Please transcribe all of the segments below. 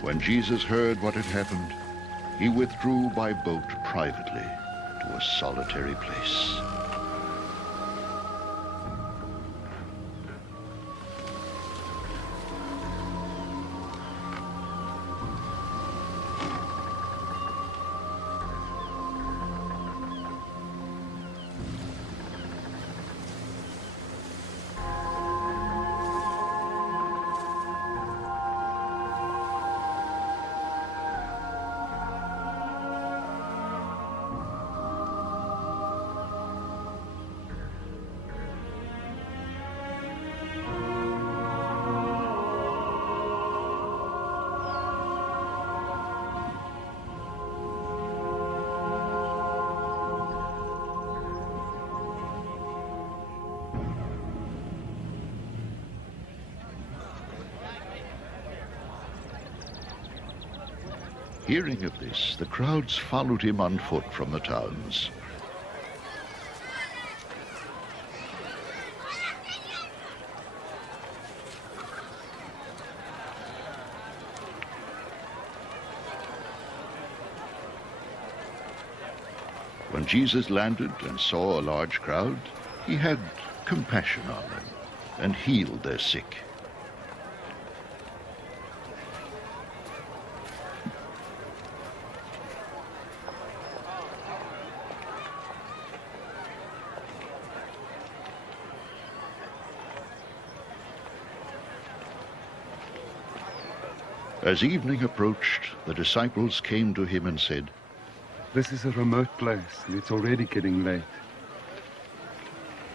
When Jesus heard what had happened, he withdrew by boat privately to a solitary place. Hearing of this, the crowds followed him on foot from the towns. When Jesus landed and saw a large crowd, he had compassion on them and healed their sick. As evening approached, the disciples came to him and said, "This is a remote place, and it's already getting late.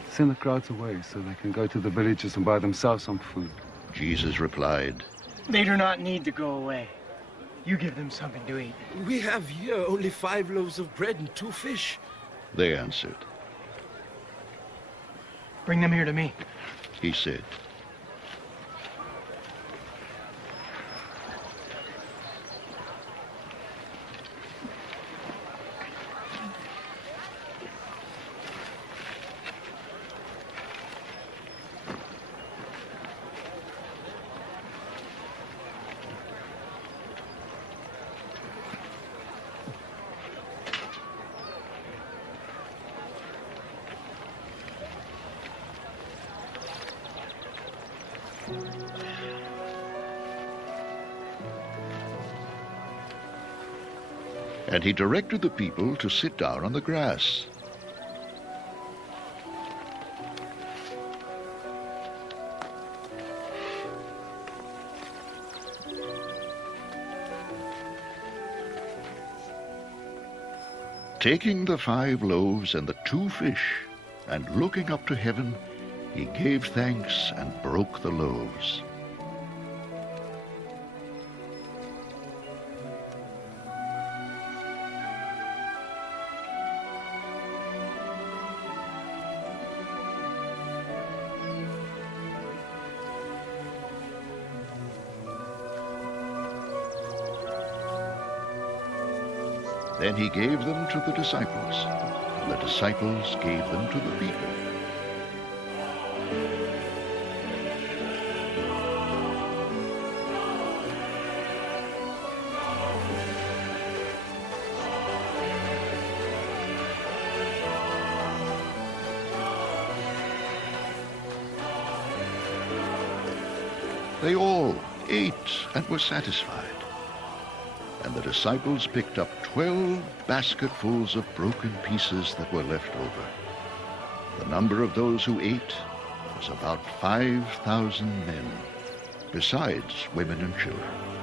Send the crowds away so they can go to the villages and buy themselves some food." Jesus replied, "They do not need to go away. You give them something to eat." "We have here only 5 loaves of bread and 2 fish. They answered. "Bring them here to me." He said, and he directed the people to sit down on the grass. Taking the 5 loaves and the 2 fish, and looking up to heaven, he gave thanks and broke the loaves. Then he gave them to the disciples, and the disciples gave them to the people. They all ate and were satisfied. And the disciples picked up 12 basketfuls of broken pieces that were left over. The number of those who ate was about 5,000 men, besides women and children.